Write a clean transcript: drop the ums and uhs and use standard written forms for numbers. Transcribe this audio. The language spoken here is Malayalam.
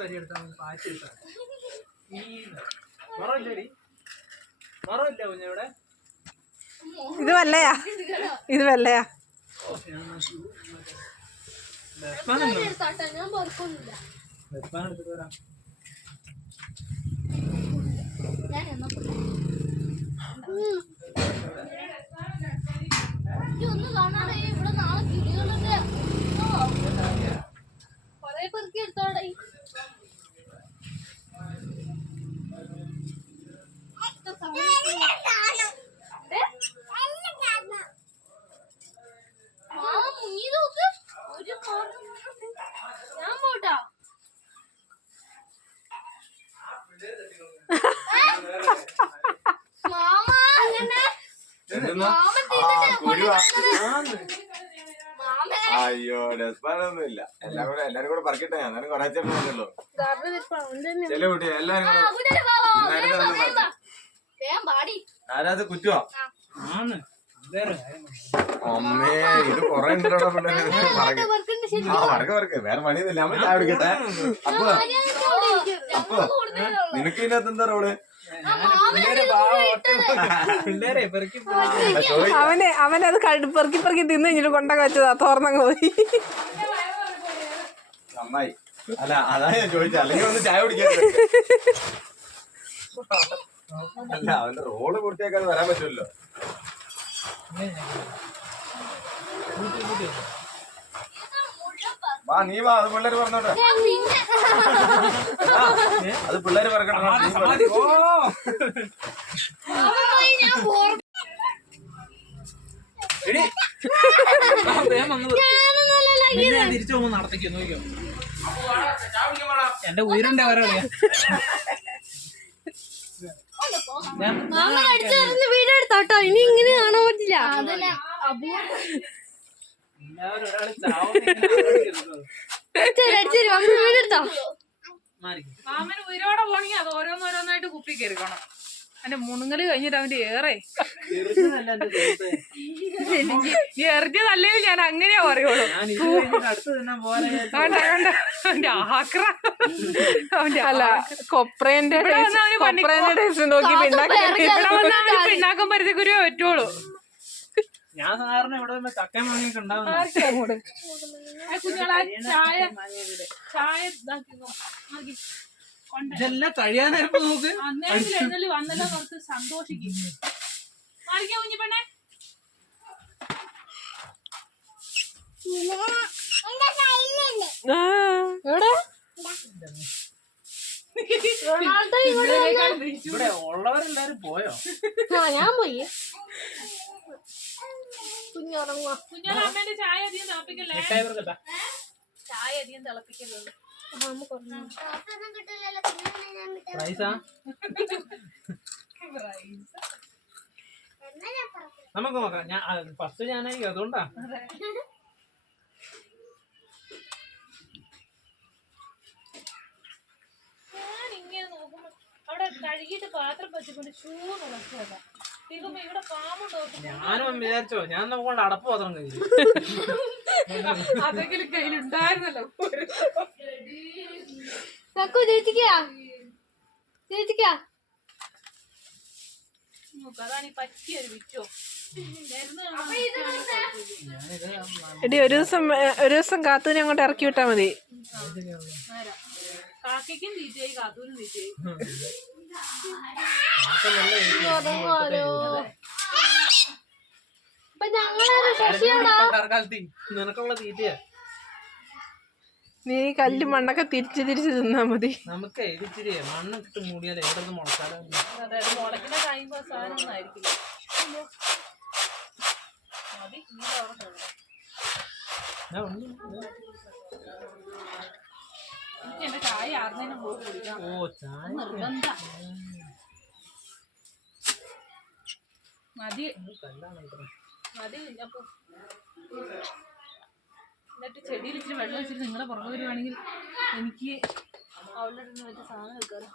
വരി എടുത്താൽ പാച്ച് കിട്ടാൻ ഈ മറവില്ലേടി മറവില്ല കുഞ്ഞവിടെ ഇത് വെള്ളയാ ഇത് വെള്ളയാ എടുത്തിട്ട് വരാം ഒന്ന് കാണാതെ ഇവിടെ നാളെ കിളികളുണ്ട് കൊറേ പെറുക്കി എടുത്തോടെ ഞാൻ പോട്ടാ മാമ അങ്ങനെ അയ്യോ ഡെസ്പാനൊന്നും ഇല്ല എല്ലാരും കൂടെ പറക്കട്ടെ ഞാൻ കുറച്ചേ പോകുന്നുള്ളൂ ചെല കുട്ടി എല്ലാരും ആരാത് കുറ്റുവാ അമ്മേ ഇത് കൊറേ പറക്ക് വേറെ പണിയൊന്നുമില്ല അമ്മ ചായ കുടിക്കട്ടെ അപ്പൊ നിനക്ക് ഇതിനകത്ത് എന്താ റോള് അവനത് പെറുക്കി പെറുക്കി തിന്ന് കഴിഞ്ഞിട്ട് കൊണ്ടൊക്കെ വെച്ചതാ തോർന്നങ്ങ് പോയി അമ്മായി അല്ല അതാ ഞാൻ ചോദിച്ചത് അല്ലെങ്കിൽ ഒന്ന് ചായ കുടിക്കാൻ അല്ല അവന്റെ റോള് പൂർത്തിയാക്കാതെ വരാൻ പറ്റുമല്ലോ വാ നീ വാ അത് പിള്ളേര് പറഞ്ഞോട്ടെ അത് പിള്ളേര് പറക്കട്ടെ തിരിച്ചു പോകുമ്പോ നടത്തിക്കോ നോക്കിയോ എന്റെ ഉയരണ്ട വരളിയാ വീഡിയോ എടുത്തോട്ടോ ഇനി ഇങ്ങനെ കാണാൻ പറ്റില്ല മാമന് ഉയരോടെ പോണെങ്കിൽ അത് ഓരോന്നോരോന്നായിട്ട് കുപ്പി കയറിക്കണം അവന്റെ മുണുങ്ങല് കഴിഞ്ഞിട്ട് അവന്റെ ഏറെ എറിഞ്ഞ് നല്ലത് ഞാൻ അങ്ങനെയാ പറയുള്ളൂ അല്ല കൊപ്രേന്റെ ടേസ്റ്റ് നോക്കി പിണ്ണാക്കം പരിധിക്കുരുവേ പറ്റുള്ളൂ ഞാൻ സാറിന് ഇവിടെ ചക്കയും മാങ്ങയൊക്കെ ഉണ്ടാവുന്ന ചായ ഇതെല്ലാം കഴിയാനായപ്പോ നോക്ക് വന്നല്ലോ നമുക്ക് സന്തോഷിക്കും കുഞ്ഞിപ്പെണ്ണെ ഇവിടെ ഉള്ളവരെല്ലാരും പോയോ ഞാൻ പോയി കുഞ്ഞുറങ്ങുവാ കുഞ്ഞോളെ അമ്മേന്റെ ചായ അധികം തിളപ്പിക്കല്ലേ ചായ അധികം തിളപ്പിക്കല്ലോ നമുക്ക് നോക്കാം ഞാൻ ഫസ്റ്റ് ഞാനായിരിക്കും അതുകൊണ്ടാ ഞാൻ ഇങ്ങനെ നോക്കുമ്പോ അവിടെ കഴുകിയിട്ട് പാത്രം വെച്ചുകൊണ്ട് ഷൂ നടക്കുക ഇവിടെ പാമ്പുണ്ടോ ഞാനും വിചാരിച്ചോ ഞാൻ നോക്കൊണ്ട് അടപ്പ് പാത്രം കഴിഞ്ഞു അതെങ്കിലും കയ്യിലുണ്ടായിരുന്നല്ലോ അതാണ് ഈ പറ്റിയൊരു വിറ്റോ എടി ഒരു ദിവസം കാത്തൂനെ അങ്ങോട്ട് ഇറക്കി വിട്ടാ മതി കാക്കയ്ക്കും തീറ്റയായി കാത്തൂനും തീറ്റയായി നിനക്കുള്ള തീറ്റയാ നീ കല്ല് മണ്ണൊക്കെ തിരിച്ച് തിന്നാ മതി നമുക്ക് ഇതിച്ചിരി മണ്ണൊക്കെ ഇട്ട് മൂടിയാൽ എവിടെ നിന്ന് മുളക്കാലോ അതായത് മുളക്കുന്ന ടൈം സാധനം ഒന്നും ആയിരിക്കില്ല എന്റെ ചായ ആർന്നേനും പോയി കുടിക്കാം ഓ ചായ നിർബന്ധ മതി മതി കുഞ്ഞപ്പോ എന്നിട്ട് ചെടിയിൽ ഇച്ചിരി വെള്ളം വെച്ചിട്ട് നിങ്ങളെ പുറകെ വരുവാണെങ്കിൽ എനിക്ക് അവളുടെ അടുത്ത് മറ്റേ സാധനം വെക്കാറ്